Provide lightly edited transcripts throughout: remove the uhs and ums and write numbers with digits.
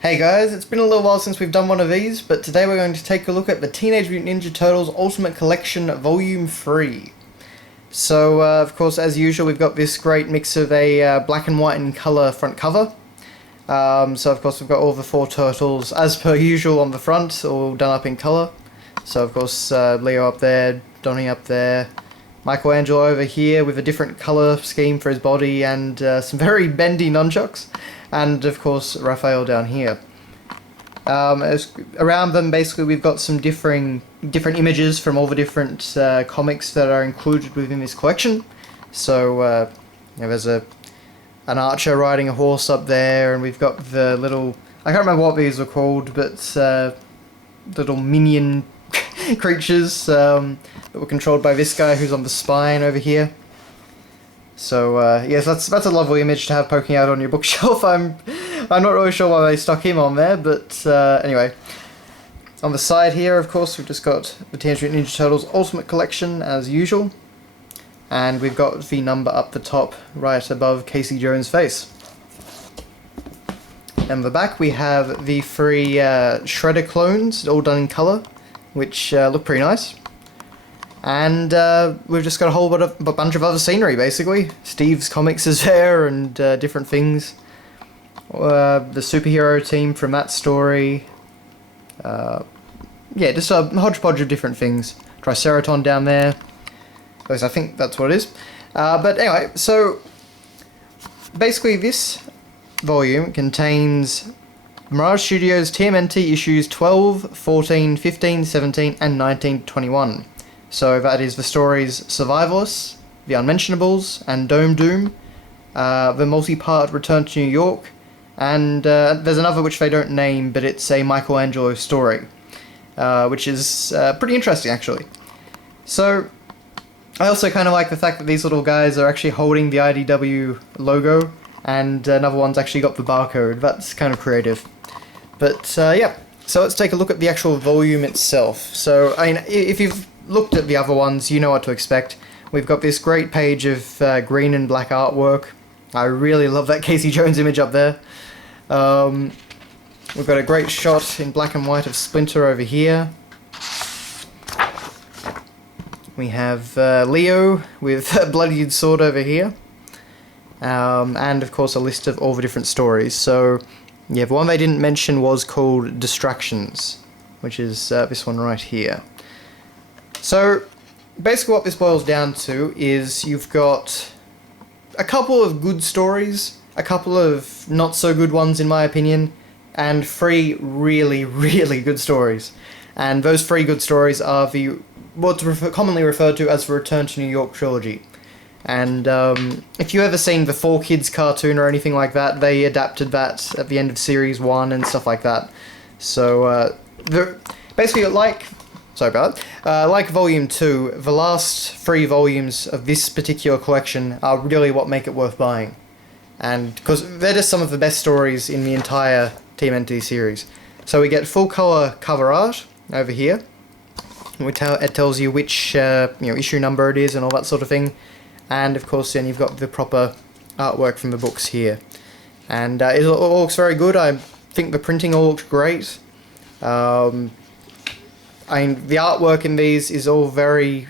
Hey guys, it's been a little while since we've done one of these, but today we're going to take a look at the Teenage Mutant Ninja Turtles Ultimate Collection Volume 3. So, of course, as usual, we've got this great mix of a black and white and colour front cover. So, of course, we've got all the four turtles, as per usual, on the front, all done up in colour. So, of course, Leo up there, Donnie up there, Michelangelo over here with a different colour scheme for his body and some very bendy nunchucks. And of course Raphael down here. Around them, basically, we've got some different images from all the different comics that are included within this collection. So there's an archer riding a horse up there, and we've got the little, I can't remember what these are called, but little minion creatures that were controlled by this guy who's on the spine over here. So yes, that's a lovely image to have poking out on your bookshelf. I'm not really sure why they stuck him on there, but anyway. On the side here, of course, we've just got the Teenage Mutant Ninja Turtles Ultimate Collection as usual, and we've got the number up the top, right above Casey Jones' face. And the back we have the three Shredder clones, all done in colour, which look pretty nice. And we've just got a bunch of other scenery, basically. Steve's comics is there, and different things. The superhero team from that story. Yeah, just a hodgepodge of different things. Triceraton down there. At least I think that's what it is. But anyway, so basically this volume contains Mirage Studios TMNT issues 12, 14, 15, 17, and 19 to 21. So that is the stories Survivalists, The Unmentionables, and Dome Doom, the multi-part Return to New York, and there's another which they don't name, but it's a Michelangelo story, which is pretty interesting, actually. So, I also kind of like the fact that these little guys are actually holding the IDW logo, and another one's actually got the barcode. That's kind of creative. But, yeah, so let's take a look at the actual volume itself. So, I mean, if you've looked at the other ones, you know what to expect. We've got this great page of green and black artwork. I really love that Casey Jones image up there. We've got a great shot in black and white of Splinter over here. We have Leo with a bloodied sword over here. And of course a list of all the different stories. So yeah, the one they didn't mention was called Distractions, which is this one right here. So, basically what this boils down to is you've got a couple of good stories, a couple of not so good ones in my opinion, and three really, really good stories. And those three good stories are what's commonly referred to as the Return to New York Trilogy. And if you've ever seen the 4Kids cartoon or anything like that, they adapted that at the end of Series 1 and stuff like that. So, basically sorry about that. Like Volume 2, the last 3 volumes of this particular collection are really what make it worth buying. And because they're just some of the best stories in the entire TMNT series. So we get full colour cover art over here. It tells you which issue number it is and all that sort of thing. And of course then you've got the proper artwork from the books here. And it all looks very good. I think the printing all looks great. I mean, the artwork in these is all very,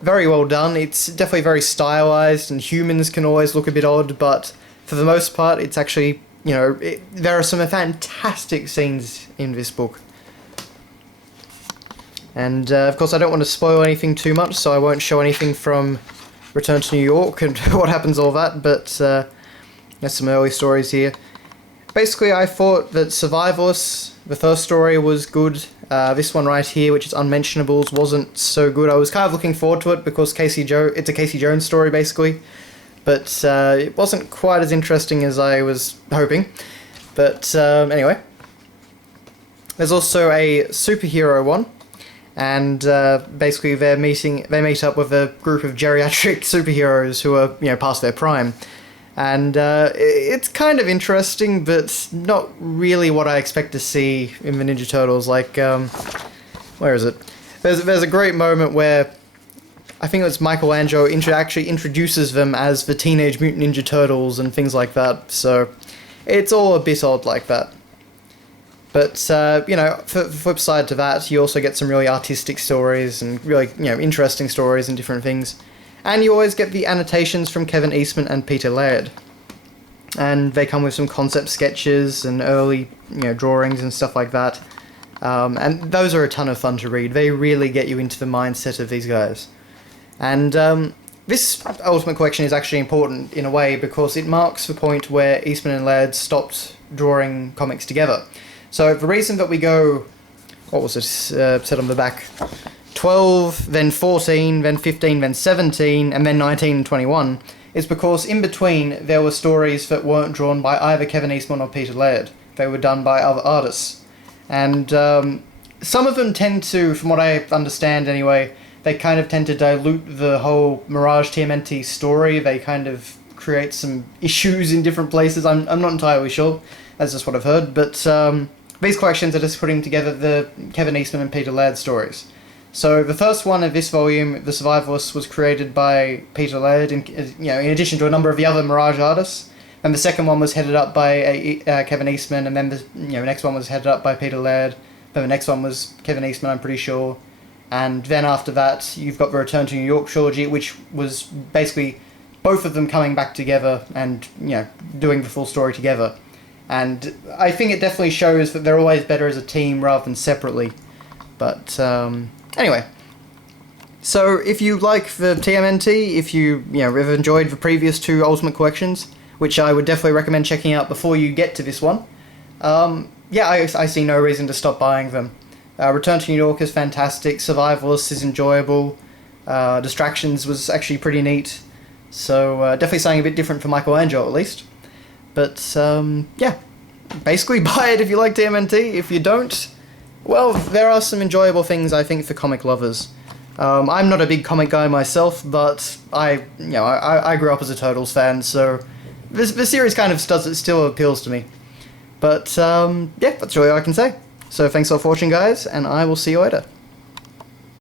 very well done. It's definitely very stylized, and humans can always look a bit odd, but for the most part, it's actually, there are some fantastic scenes in this book. And, of course, I don't want to spoil anything too much, so I won't show anything from Return to New York and what happens all that, but there's some early stories here. Basically, I thought that Survivalists, the first story, was good. This one right here, which is Unmentionables, wasn't so good. I was kind of looking forward to it because it's a Casey Jones story, basically. But it wasn't quite as interesting as I was hoping. But anyway. There's also a superhero one. And basically they meet up with a group of geriatric superheroes who are, past their prime. And it's kind of interesting, but not really what I expect to see in the Ninja Turtles. Like, where is it? There's a great moment where I think it was Michelangelo actually introduces them as the Teenage Mutant Ninja Turtles and things like that. So it's all a bit odd like that. But, for the flip side to that, you also get some really artistic stories and really, interesting stories and different things. And you always get the annotations from Kevin Eastman and Peter Laird. And they come with some concept sketches and early, drawings and stuff like that. And those are a ton of fun to read. They really get you into the mindset of these guys. And this Ultimate Collection is actually important in a way because it marks the point where Eastman and Laird stopped drawing comics together. So the reason that we go, what was it, said on the back, 12, then 14, then 15, then 17, and then 19 and 21, is because in between there were stories that weren't drawn by either Kevin Eastman or Peter Laird. They were done by other artists. And some of them tend to, from what I understand anyway, they kind of tend to dilute the whole Mirage TMNT story. They kind of create some issues in different places. I'm not entirely sure. That's just what I've heard. But these collections are just putting together the Kevin Eastman and Peter Laird stories. So the first one of this volume, The Survivalists, was created by Peter Laird, in addition to a number of the other Mirage artists. And the second one was headed up by Kevin Eastman, and then the next one was headed up by Peter Laird. Then the next one was Kevin Eastman, I'm pretty sure. And then after that, you've got the Return to New York trilogy, which was basically both of them coming back together and doing the full story together. And I think it definitely shows that they're always better as a team rather than separately. But anyway, so if you like the TMNT, if you have enjoyed the previous two Ultimate Collections, which I would definitely recommend checking out before you get to this one, I see no reason to stop buying them. Return to New York is fantastic, Survivalists is enjoyable, Distractions was actually pretty neat, so definitely something a bit different for Michelangelo at least. But basically buy it if you like TMNT. If you don't, well, there are some enjoyable things I think for comic lovers. I'm not a big comic guy myself, but I grew up as a Turtles fan, so the series kind of still appeals to me. But that's really all I can say. So thanks a lot for watching, guys, and I will see you later.